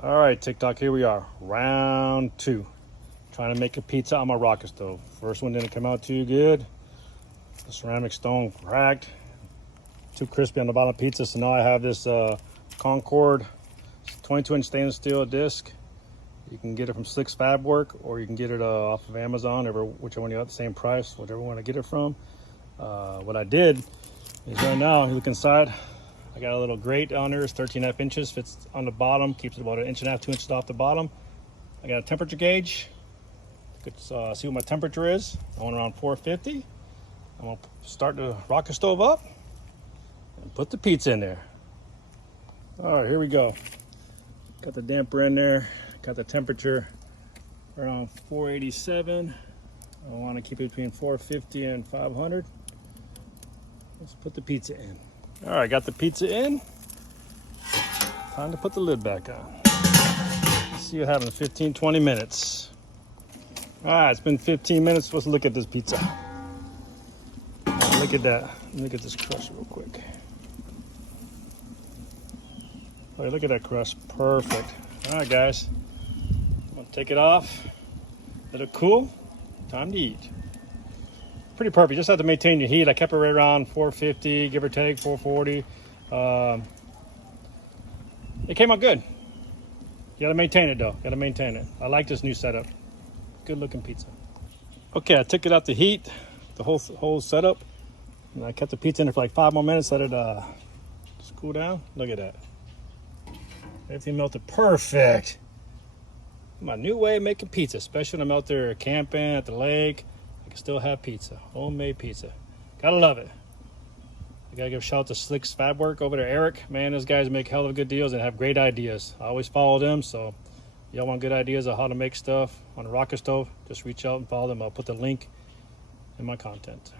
All right, TikTok, here we are, round two. Trying to make a pizza on my rocket stove. First one didn't come out too good. The ceramic stone cracked. Too crispy on the bottom of the pizza, so now I have this Concord 22-inch stainless steel disc. You can get it from Slicks Fab Work, or you can get it off of Amazon, whichever one you got the same price, whichever one to get it from. What I did is right now, you look inside, I got a little grate on there. It's 13.5 inches, fits on the bottom, keeps it about 1.5 inches, 2 inches off the bottom. I got a temperature gauge. You could see what my temperature is. I want around 450. I'm gonna start the rocket stove up and put the pizza in there. All right, here we go. Got the damper in there, got the temperature around 487. I want to keep it between 450 and 500. Let's put the pizza in. All right, got the pizza in. Time to put the lid back on. Let's see what happens in 15-20 minutes. All right, it's been 15 minutes. Let's look at this pizza. Look at that. Look at this crust real quick. All right, look at that crust. Perfect. All right, guys. I'm gonna take it off. Let it cool. Time to eat. Pretty perfect. Just have to maintain your heat. I kept it right around 450, give or take 440. It came out good. You gotta maintain it though. Gotta maintain it. I like this new setup. Good looking pizza. Okay, I took it out the heat, the whole setup, and I kept the pizza in there for like 5 more minutes. Let it just cool down. Look at that. Everything melted perfect. My new way of making pizza, especially when I'm out there camping at the lake. I can still have pizza, homemade pizza. Gotta love it. I gotta give a shout out to Slicks Fab Work over there, Eric. Man, those guys make hell of good deals and have great ideas. I always follow them, so y'all want good ideas on how to make stuff on a rocket stove, just reach out and follow them. I'll put the link in my content.